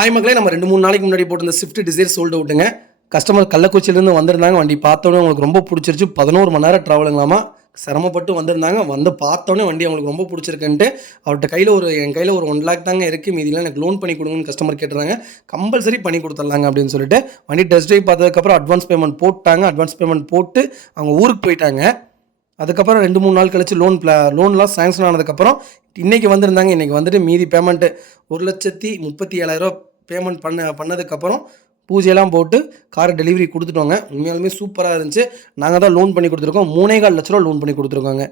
Hi மக்களே, நம்ம 2-3 நாளைக்கு முன்னாடி போட்டிருந்த ஸ்விஃப்ட் டிசைர் சோல்ட் அவுட்டுங்க. கஸ்டமர் கள்ளக்குறிச்சியிலேருந்து வந்திருந்தாங்க. வண்டி பார்த்தோன்னே அவங்களுக்கு ரொம்ப பிடிச்சிருச்சு. 11 மணி நேரம் ட்ராவலுங்களாமா. சிரமப்பட்டு வந்திருந்தாங்க. வந்து பார்த்தோன்னே வண்டி அவங்களுக்கு ரொம்ப பிடிச்சிருக்குன்ட்டு அவர்கிட்ட என் கையில் ஒரு 1 லேக் தாங்க இருக்குது, மீதிலாம் எனக்கு லோன் பண்ணி கொடுங்கன்னு கஸ்டமர் கேட்டுறாங்க. கம்பல்சரி பண்ணி கொடுத்துட்லாங்க அப்படின்னு சொல்லிட்டு வண்டி டெஸ்ட் ட்ரைவ் பார்த்ததுக்கப்புறம் அட்வான்ஸ் பேமெண்ட் போட்டாங்க. அட்வான்ஸ் பேமெண்ட் போட்டு அவங்க ஊருக்கு போயிட்டாங்க. அதுக்கப்புறம் 2-3 நாள் கழிச்சு லோன்லாம் சேங்ஷன் ஆனதுக்கப்புறம் இன்றைக்கி வந்திருந்தாங்க. இன்றைக்கி வந்துட்டு மீதி பேமெண்ட்டு 1,37,000 பேமெண்ட் பண்ணதுக்கப்புறம் பூஜையெல்லாம் போட்டு காரை டெலிவரி கொடுத்துட்டோங்க. உண்மையாலுமே சூப்பராக இருந்துச்சு. நாங்கள் தான் லோன் பண்ணி கொடுத்துருக்கோம். 3,4 லட்ச ரூபா லோன் பண்ணி கொடுத்துருக்கோங்க.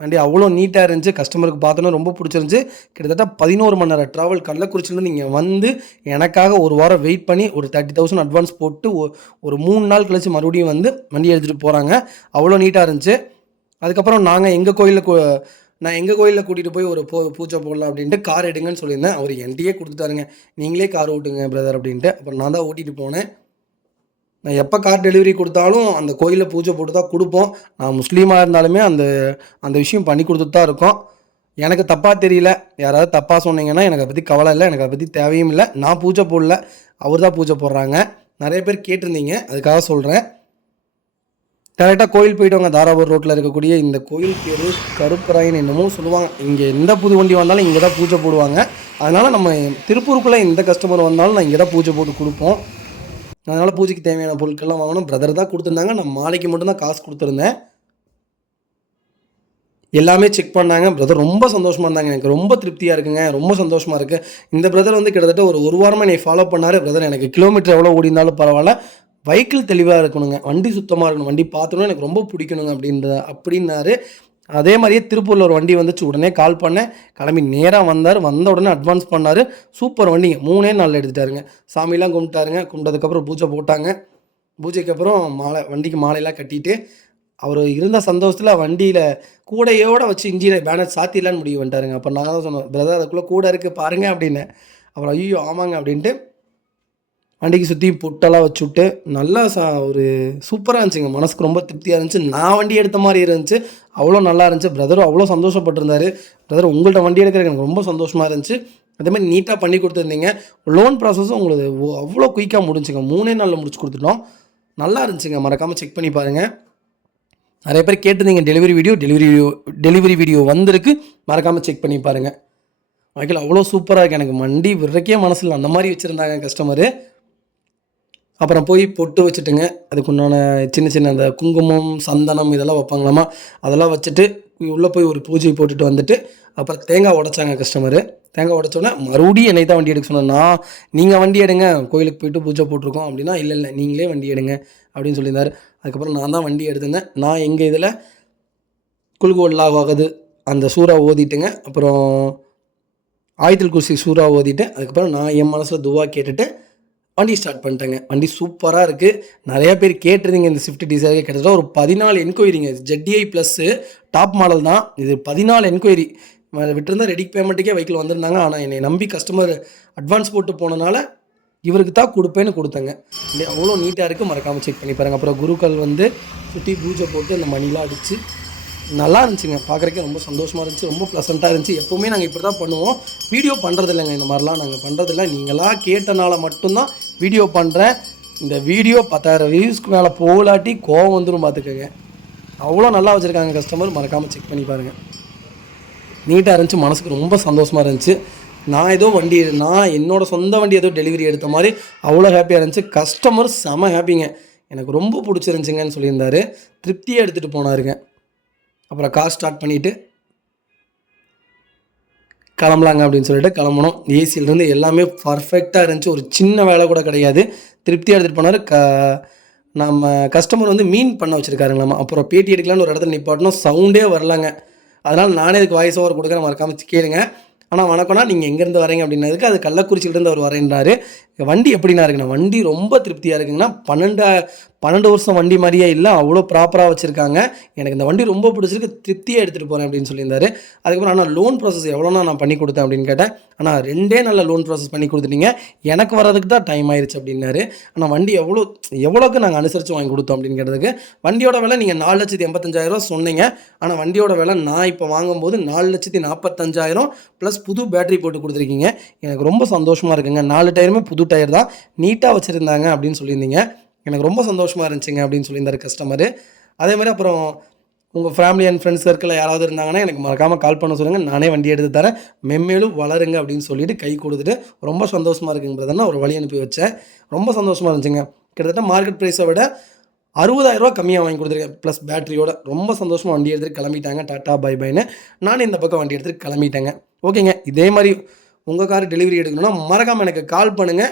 வண்டி அவ்வளோ நீட்டாக இருந்துச்சு. கஸ்டமருக்கு பார்த்தோன்னா ரொம்ப பிடிச்சிருந்துச்சி. கிட்டத்தட்ட 11 மணி நேரம் ட்ராவல். கள்ளக்குறிச்சியிலேருந்து இங்கே வந்து எனக்காக ஒரு வாரம் வெயிட் பண்ணி ஒரு 30,000 அட்வான்ஸ் போட்டு ஒரு 3 நாள் கழிச்சு மறுபடியும் வந்து வண்டி எடுத்துகிட்டு போகிறாங்க. அவ்வளோ நீட்டாக இருந்துச்சு. அதுக்கப்புறம் நான் எங்கள் கோயிலில் கூட்டிகிட்டு போய் ஒரு பூஜை போடலாம் அப்படின்ட்டு கார் எடுங்கன்னு சொல்லியிருந்தேன். அவர் என்கிட்டயே கொடுத்துட்டாருங்க. நீங்களே கார் ஓட்டுங்க பிரதர் அப்படின்ட்டு. அப்புறம் நான் தான் ஓட்டிகிட்டு போனேன். நான் எப்போ கார் டெலிவரி கொடுத்தாலும் அந்த கோயிலில் பூஜை போட்டு தான் கொடுப்போம். நான் முஸ்லீமாக இருந்தாலுமே அந்த விஷயம் பண்ணி கொடுத்துட்டு தான் இருக்கோம். எனக்கு தப்பாக தெரியல. யாராவது தப்பாக சொன்னீங்கன்னா எனக்கு அதை பற்றி கவலை இல்லை, எனக்கு அதை பற்றி தேவையும் இல்லை. நான் பூஜை போடல, அவர் தான் பூஜை போடுறாங்க. நிறைய பேர் கேட்டிருந்தீங்க, அதுக்காக சொல்கிறேன். கரெக்டாக கோயில் போய்ட்டவங்க. தாராபுரம் ரோட்டில் இருக்கக்கூடிய இந்த கோயில் பேர் கருப்பராயன் என்னமோ சொல்லுவாங்க. இங்கே எந்த புது வண்டி வந்தாலும் இங்கே தான் பூஜை போடுவாங்க. அதனால் நம்ம திருப்பூருக்குள்ளே எந்த கஸ்டமர் வந்தாலும் நான் இங்கே தான் பூஜை போட்டு கொடுப்போம். அதனால் பூஜைக்கு தேவையான பொருட்கள்லாம் வாங்கணும். பிரதர் தான் கொடுத்துருந்தாங்க. நான் மாலைக்கு மட்டும்தான் காசு கொடுத்துருந்தேன். எல்லாமே செக் பண்ணாங்க. பிரதர் ரொம்ப சந்தோஷமாக இருந்தாங்க. எனக்கு ரொம்ப திருப்தியாக இருக்குங்க, ரொம்ப சந்தோஷமாக இருக்குது. இந்த பிரதர் வந்து கிட்டத்தட்ட ஒரு வாரமாக என்னை ஃபாலோ பண்ணார். பிரதர் எனக்கு கிலோமீட்டர் எவ்வளோ ஓடி இருந்தாலும் பரவாயில்ல, வெஹிக்கிள் தெளிவாக இருக்கணுங்க, வண்டி சுத்தமாக இருக்கணும், வண்டி பார்த்தோன்னா எனக்கு ரொம்ப பிடிக்கணுங்க அப்படின்னாரு. அதே மாதிரியே திருப்பூரில் ஒரு வண்டி வந்துச்சு. உடனே கால் பண்ணேன். கிளம்பி நேராக வந்தார். வந்த உடனே அட்வான்ஸ் பண்ணார். சூப்பர் வண்டிங்க. 3 நாளில் எடுத்துட்டாருங்க. சாமியெல்லாம் கும்பிட்டாருங்க. கும்பிட்டதுக்கப்புறம் பூஜை போட்டாங்க. பூஜைக்கு அப்புறம் வண்டிக்கு மாலையெல்லாம் கட்டிட்டு அவர் இருந்த சந்தோஷத்தில் வண்டியில் கூடையோடு வச்சு இன்ஜினியர் பேனர் சாத்திடலான்னு முடிவு பண்ணிட்டாருங்க. அப்போ நாங்கள் தான் சொன்னோம், பிரதர் அதுக்குள்ளே கூட இருக்குது பாருங்கள் அப்படின்னு. அப்புறம் ஐயோ ஆமாங்க அப்படின்ட்டு வண்டிக்கு சுற்றி புட்டெல்லாம் வச்சு விட்டு நல்லா ஒரு சூப்பராக இருந்துச்சுங்க. மனசுக்கு ரொம்ப திருப்தியாக இருந்துச்சு. நான் வண்டி எடுத்த மாதிரி இருந்துச்சு. அவ்வளோ நல்லா இருந்துச்சு. பிரதரும் அவ்வளோ சந்தோஷப்பட்டிருந்தார். பிரதர் உங்கள்கிட்ட வண்டி எடுக்கிறதுக்கு எனக்கு ரொம்ப சந்தோஷமாக இருந்துச்சு. அதேமாதிரி நீட்டாக பண்ணி கொடுத்துருந்தீங்க. லோன் ப்ராசஸும் உங்களுக்கு அவ்வளோ குயிக்காக முடிஞ்சுங்க. 3 நாளில் முடிச்சு கொடுத்துட்டோம். நல்லா இருந்துச்சுங்க. மறக்காமல் செக் பண்ணி பாருங்கள். நிறைய பேர் கேட்டிருந்தீங்க டெலிவரி வீடியோ வந்திருக்கு, மறக்காமல் செக் பண்ணி பாருங்கள். வாழ்க்கையில் அவ்வளோ சூப்பராக இருக்குது. எனக்கு வண்டி விடுறக்கே மனசில் அந்த மாதிரி வச்சுருந்தாங்க கஸ்டமரு. அப்புறம் போய் பொட்டு வச்சுட்டுங்க. அதுக்குண்டான சின்ன அந்த குங்குமம், சந்தனம் இதெல்லாம் வைப்பாங்களாமா. அதெல்லாம் வச்சுட்டு உள்ளே போய் ஒரு பூஜை போட்டுட்டு வந்துட்டு அப்புறம் தேங்காய் உடைச்சாங்க கஸ்டமரு. தேங்காய் உடைச்சோன்னே மறுபடியும் என்னை தான் வண்டி எடுக்க சொன்னேன். நீங்கள் வண்டி எடுங்க, கோயிலுக்கு போய்ட்டு பூஜை போட்டிருக்கோம் அப்படின்னா, இல்லை நீங்களே வண்டி எடுங்க அப்படின்னு சொல்லியிருந்தார். அதுக்கப்புறம் நான் தான் வண்டி எடுத்திருந்தேன். நான் எங்கள் இதில் குல்கோல்லாக ஆகுது அந்த சூறா ஓதிட்டுங்க. அப்புறம் ஆயத்துல் குர்சி சூறா ஓதிட்டு அதுக்கப்புறம் நான் என் மனசில் துவா கேட்டுட்டு வண்டி ஸ்டார்ட் பண்ணிட்டேங்க. வண்டி சூப்பராக இருக்குது. நிறையா பேர் கேட்டிருந்தீங்க இந்த ஸ்விஃப்ட் டிசைருக்கு. கிட்டத்தட்ட ஒரு 14 என்கொயரிங்க. ZDI ப்ளஸ்ஸு டாப் மாடல் தான் இது. 14 என்கொயரி விட்டுருந்தா ரெடி பேமெண்ட்டுக்கே வெஹிக்கிள் வந்திருந்தாங்க. ஆனால் என்னை நம்பி கஸ்டமர் அட்வான்ஸ் போட்டு போனனால இவருக்கு தான் கொடுப்பேன்னு கொடுத்தேங்க. அவ்வளோ நீட்டாக இருக்குது. மறக்காமல் செக் பண்ணி பாருங்கள். அப்புறம் குருக்கள் வந்து சுற்றி பூஜை போட்டு அந்த மணிலாம் அடித்து நல்லா இருந்துச்சுங்க. பார்க்குறக்கே ரொம்ப சந்தோஷமாக இருந்துச்சு. ரொம்ப ப்ளசண்ட்டாக இருந்துச்சு. எப்போவுமே நாங்கள் இப்படி தான் பண்ணுவோம். வீடியோ பண்ணுறதில்லைங்க. இந்த மாதிரிலாம் நாங்கள் பண்ணுறதில்ல. நீங்களாக கேட்டனால மட்டும்தான் வீடியோ பண்ணுறேன். இந்த வீடியோ 10,000 வியூஸ்க்கு மேலே போகலாட்டி கோவம் வந்துடும் பார்த்துக்கோங்க. அவ்வளோ நல்லா வச்சுருக்காங்க கஸ்டமர். மறக்காமல் செக் பண்ணி பாருங்கள். நீட்டாக இருந்துச்சு. மனசுக்கு ரொம்ப சந்தோஷமாக இருந்துச்சு. நான் என்னோடய சொந்த வண்டி ஏதோ டெலிவரி எடுத்த மாதிரி அவ்வளோ ஹாப்பியாக இருந்துச்சு. கஸ்டமர் செம ஹாப்பிங்க. எனக்கு ரொம்ப பிடிச்சிருந்துச்சிங்கன்னு சொல்லியிருந்தார். திருப்தியாக எடுத்துகிட்டு போனாருங்க. அப்புறம் கார் ஸ்டார்ட் பண்ணிவிட்டு கிளம்பலாங்க அப்படின்னு சொல்லிட்டு கிளம்பணும். ஏசியிலேருந்து எல்லாமே பர்ஃபெக்டாக இருந்துச்சு. ஒரு சின்ன வேலை கூட கிடையாது. திருப்தியாக எடுத்துகிட்டு போனார். நம்ம கஸ்டமர் வந்து மீன் பண்ண வச்சுருக்காருங்களாமா. அப்புறம் பேட்டி எடுக்கலான்னு ஒரு இடத்துல நிப்பாட்டணும். சவுண்டே வரலாங்க. அதனால் நானே இதுக்கு வாய்ஸ் ஓவர் கொடுக்குறேன். மறக்காமல் கேளுங்க. ஆனால் வணக்கம்னா நீங்கள் எங்கேருந்து வரீங்க அப்படின்னதுக்கு அது கள்ளக்குறிச்சியிலேருந்து அவர் வரேன்றாரு. வண்டி எப்படிண்ணா இருக்குண்ணா? வண்டி ரொம்ப திருப்தியா இருக்குங்கண்ணா. 12 வருஷம் வண்டி மாரியே இல்ல. அவ்வளோ ப்ராப்பரா வச்சிருக்காங்க. எனக்கு இந்த வண்டி ரொம்ப பிடிச்சிருக்கு. திருப்தியா எடுத்துட்டு போறேன் அப்படின்னு சொல்லியிருந்தாரு. அதுக்கப்புறம் அண்ணா லோன் ப்ராசஸ் எவ்வளோண்ணா நான் பண்ணி குடுத்தேன் அப்படின்னு கேட்டேன். அண்ணா 2டே நாள்ல லோன் ப்ராசஸ் பண்ணி குடுத்துட்டீங்க. எனக்கு வரதுக்கு தான் டைம் ஆயிருச்சு அப்படின்னாரு. அண்ணா வண்டி எவ்வளோக்கு நாங்க அனுசரிச்சு வாங்கி குடுத்தோம் அப்படின்னு கேட்டதுக்கு, வண்டியோட விலை நீங்க ரூ. 4,85,000 சொன்னீங்க. ஆனா வண்டியோட விலை நான் இப்ப வாங்கும்போது 4,45,000 ப்ளஸ் புது பேட்டரி போட்டு குடுத்துருக்கீங்க. எனக்கு ரொம்ப சந்தோஷமா இருக்குங்க. 4 டயருமே புது டயர் தான். நீட்டா வச்சிருந்தாங்க அப்படின்னு சொல்லியிருந்தீங்க. எனக்கு ரொம்ப சந்தோஷமா இருந்துச்சுங்க அப்படின்னு சொல்லியிருந்தாரு கஸ்டமரு. அதே மாரி அப்புறம் உங்க ஃபேமிலி அண்ட் ஃப்ரெண்ட்ஸ் சர்க்கிள்ல யாராவது இருந்தாங்கன்னா, எனக்கு மறக்காம கால் பண்ண சொல்லுங்க. நானே வண்டி எடுத்து தரேன். மென்மேலும் வளருங்க அப்படின்னு சொல்லிட்டு கை குடுத்துட்டு, ரொம்ப சந்தோஷமா இருக்குங்க பிரதர்ன்னு ஒரு வழி அனுப்பி வச்சேன். ரொம்ப சந்தோஷமா இருந்துச்சுங்க. கிட்டத்தட்ட மார்க்கெட் பிரைஸ விட ரூ. 60,000 கம்மியா வாங்கி குடுத்துருக்கேன். ப்ளஸ் பேட்டரியோட. ரொம்ப சந்தோஷமா வண்டி எடுத்துட்டு கிளம்பிட்டாங்க. டாட்டா பை பைன்னு. நானும் இந்த பக்கம் வண்டி எடுத்துட்டு கிளம்பிட்டேங்க. ஓகேங்க. இதே மாரி உங்க கார் டெலிவரி எடுக்கணும்னா, மறக்காம எனக்கு கால் பண்ணுங்க.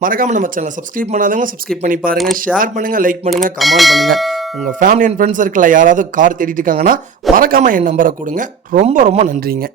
மறக்காம நம்ம சேனலை சப்ஸ்கிரைப் பண்ணாதவங்க சப்ஸ்கிரைப் பண்ணி பாருங்க. ஷேர் பண்ணுங்க, லைக் பண்ணுங்க, கமெண்ட் பண்ணுங்க. உங்க ஃபேமிலி அண்ட் ஃப்ரெண்ட்ஸ் சர்க்கிள்ல யாராவது கார் தேடிட்டு இருக்காங்கன்னா, மறக்காம என் நம்பர குடுங்க. ரொம்ப ரொம்ப நன்றிங்க.